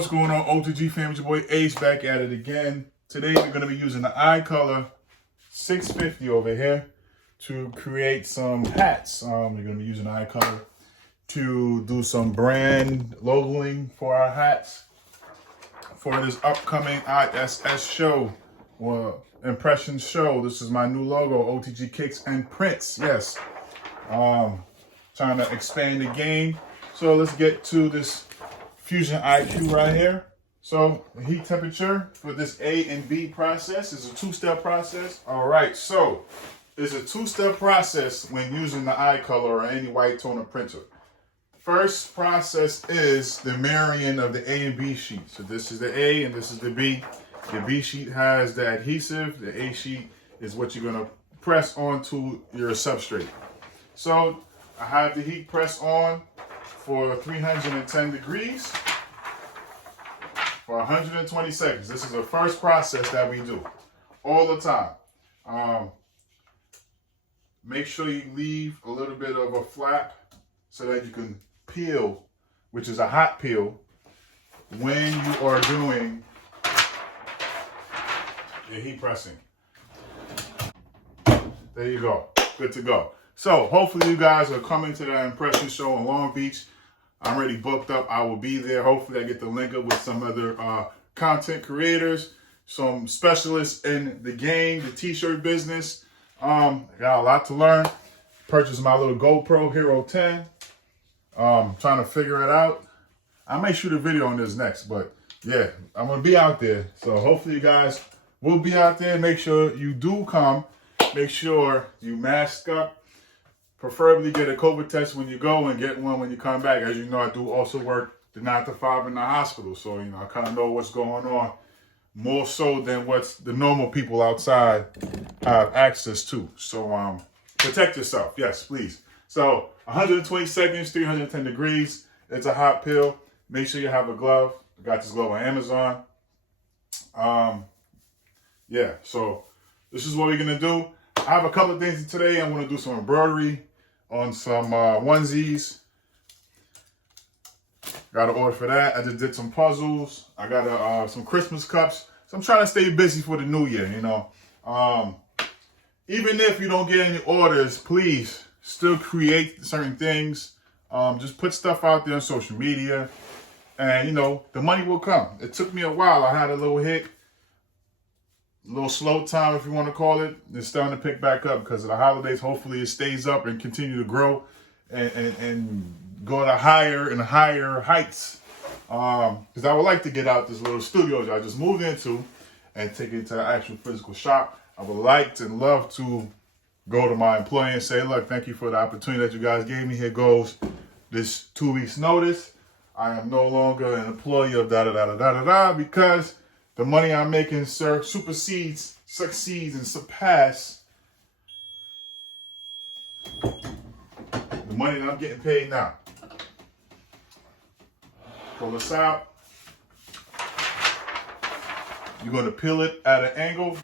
What's going on, OTG fam? It's your boy Ace back at it again. Today we're going to be using the Icolor 650 over here to create some hats. We're going to be using Icolor to do some brand logoing for our hats for this upcoming ISS show or Impressions show. This is my new logo, OTG Kicks and Prints. Yes, trying to expand the game. So let's get to this Fusion IQ right here. So the heat temperature for this A and B process is a two-step process. All right, so it's a two-step process when using the Icolor or any white toner printer. First process is the marrying of the A and B sheet. So this is the A and this is the B. The B sheet has the adhesive. The A sheet is what you're gonna press onto your substrate. So I have the heat press on for 310 degrees for 120 seconds. This is the first process that we do all the time. Make sure you leave a little bit of a flap so that you can peel, which is a hot peel, when you are doing your heat pressing. There you go, good to go. So hopefully you guys are coming to the Impression show in Long Beach. I'm already booked up. I will be there. Hopefully I get to link up with some other content creators, some specialists in the game, the t-shirt business. I got a lot to learn. Purchased my little GoPro Hero 10. Trying to figure it out. I may shoot a video on this next, but yeah, I'm going to be out there. So hopefully you guys will be out there. Make sure you do come. Make sure you mask up. Preferably get a COVID test when you go and get one when you come back. As you know, I do also work the 9 to 5 in the hospital. So, you know, I kind of know what's going on more so than what's the normal people outside have access to. So, protect yourself. Yes, please. So 120 seconds, 310 degrees. It's a hot pill. Make sure you have a glove. I got this glove on Amazon. Yeah, so this is what we're going to do. I have a couple of things today. I'm going to do some embroidery on some onesies. Got an order for that. I just did some puzzles. I got some Christmas cups. So I'm trying to stay busy for the new year, you know. Even if you don't get any orders, please still create certain things. Just put stuff out there on social media. And, you know, the money will come. It took me a while. I had a little hit. A little slow time, if you want to call it. It's starting to pick back up because of the holidays. Hopefully it stays up and continue to grow and go to higher and higher heights. Because I would like to get out this little studio that I just moved into and take it to an actual physical shop. I would like and love to go to my employer and say, look, thank you for the opportunity that you guys gave me. Here goes this 2 weeks notice. I am no longer an employee of da-da-da-da-da-da because the money I'm making, sir, supersedes, succeeds, and surpass the money that I'm getting paid now. Pull this out. You're going to peel it at an angle.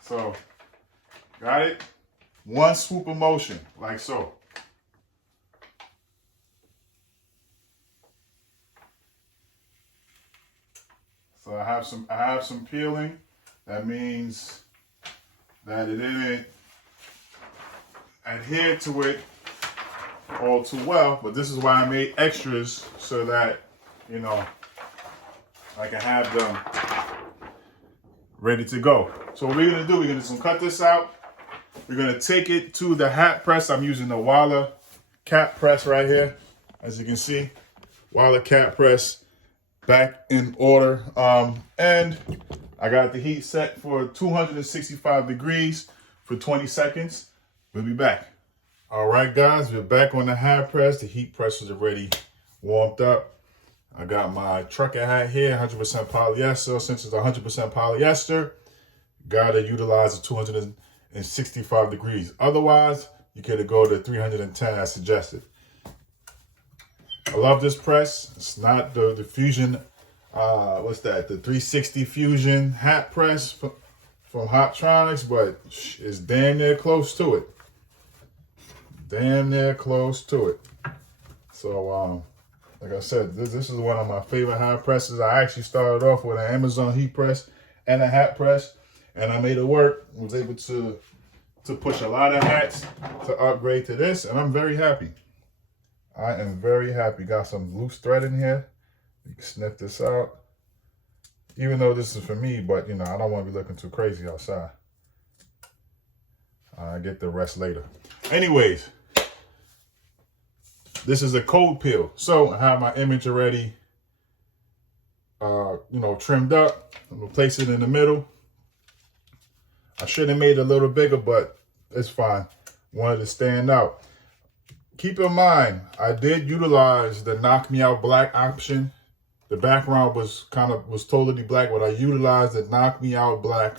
So, got it? One swoop of motion, like so. So I have some peeling. That means that it didn't adhere to it all too well. But this is why I made extras so that, you know, I can have them ready to go. So what we're gonna do, we're gonna cut this out. We're gonna take it to the hat press. I'm using the Walla cap press right here. As you can see, Walla cap press. Back in order, and I got the heat set for 265 degrees for 20 seconds. We'll be back. All right, guys, we're back on the hat press. The heat press is already warmed up. I got my trucker hat here, 100% polyester. Since it's 100% polyester, gotta utilize the 265 degrees. Otherwise, you could go to 310 as suggested. I love this press. It's not the Fusion, what's that? The 360 Fusion hat press from Hottronics, but it's damn near close to it. Damn near close to it. So Like I said, this is one of my favorite hat presses. I actually started off with an Amazon heat press and a hat press, and I made it work. Was able to push a lot of hats to upgrade to this, and I'm very happy. I am very happy. Got some loose thread in here. You can sniff this out. Even though this is for me, but you know, I don't want to be looking too crazy outside. I get the rest later. Anyways, this is a cold peel. So I have my image already, you know, trimmed up. I'm gonna place it in the middle. I should have made it a little bigger, but it's fine. Wanted to stand out. Keep in mind, I did utilize the knock me out black option. The background was totally black, but I utilized the knock me out black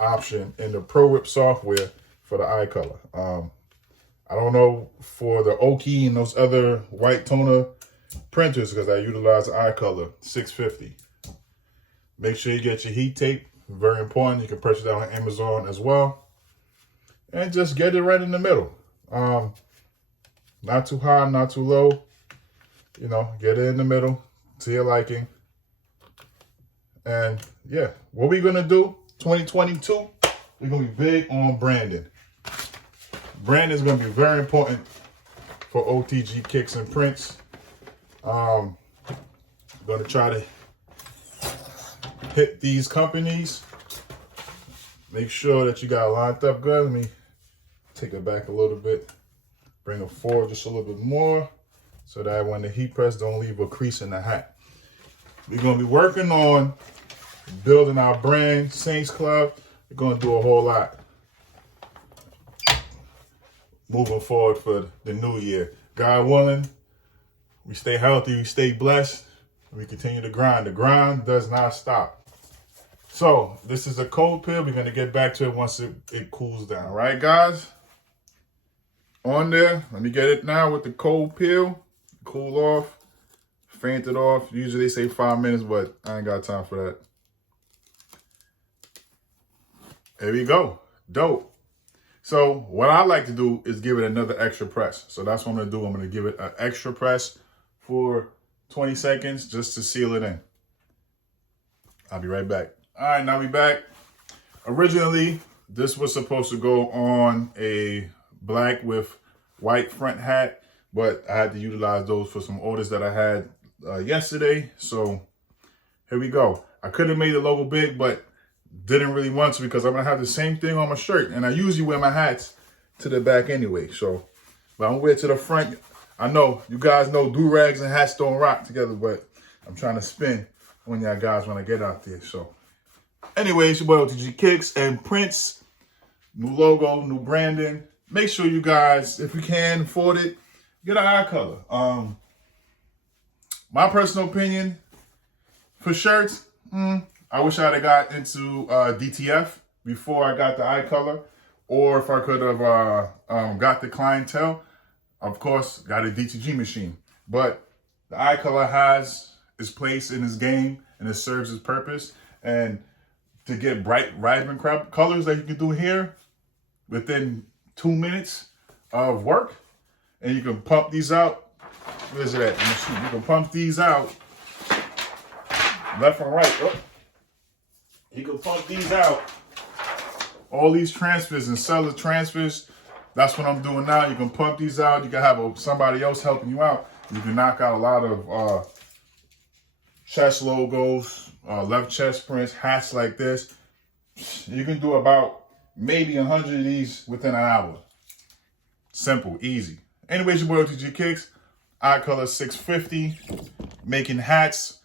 option in the Pro Whip software for the Icolor. I don't know for the Oki and those other white toner printers because I utilize the Icolor 650. Make sure you get your heat tape. Very important. You can purchase that on Amazon as well. And just get it right in the middle. Not too high, not too low. You know, get it in the middle to your liking. And yeah, what we're gonna do 2022, we're gonna be big on branding. Branding is gonna be very important for OTG kicks and prints. I'm gonna try to hit these companies. Make sure that you got it lined up good. Let me take it back a little bit. Bring it forward just a little bit more so that when the heat press don't leave a crease in the hat. We're gonna be working on building our brand, Saints Club. We're gonna do a whole lot moving forward for the new year. God willing, we stay healthy, we stay blessed, and we continue to grind. The grind does not stop. So this is a cold peel. We're gonna get back to it once it cools down. Right, guys? On there, let me get it now with the cold peel. Cool off, faint it off. Usually they say 5 minutes, but I ain't got time for that. There we go, dope. So what I like to do is give it another extra press. So that's what I'm gonna do. I'm gonna give it an extra press for 20 seconds just to seal it in. I'll be right back. All right, now we back. Originally, this was supposed to go on a black with white front hat, but I had to utilize those for some orders that I had yesterday. So here we go. I could have made the logo big, but didn't really want to because I'm gonna have the same thing on my shirt, and I usually wear my hats to the back anyway. So, but I'm gonna wear it to the front. I know you guys know do-rags and hats don't rock together, but I'm trying to spin on y'all guys when I get out there. So, anyways, your boy OTG Kicks and Prints. New logo, new branding. Make sure you guys, if you can afford it, get an Icolor. My personal opinion for shirts, I wish I'd have got into DTF before I got the Icolor, or if I could have got the clientele, of course, got a DTG machine. But the Icolor has its place in this game, and it serves its purpose. And to get bright, vibrant colors that you can do here within 2 minutes of work, and you can pump these out. Where's it at? You can pump these out left and right. Oh. You can pump these out. All these transfers and seller transfers. That's what I'm doing now. You can pump these out. You can have somebody else helping you out. You can knock out a lot of chest logos, left chest prints, hats like this. You can do about maybe 100 of these within an hour. Simple, easy. Anyways, your boy OTG Kicks, Icolor 650, making hats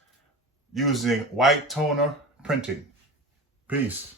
using white toner printing. Peace.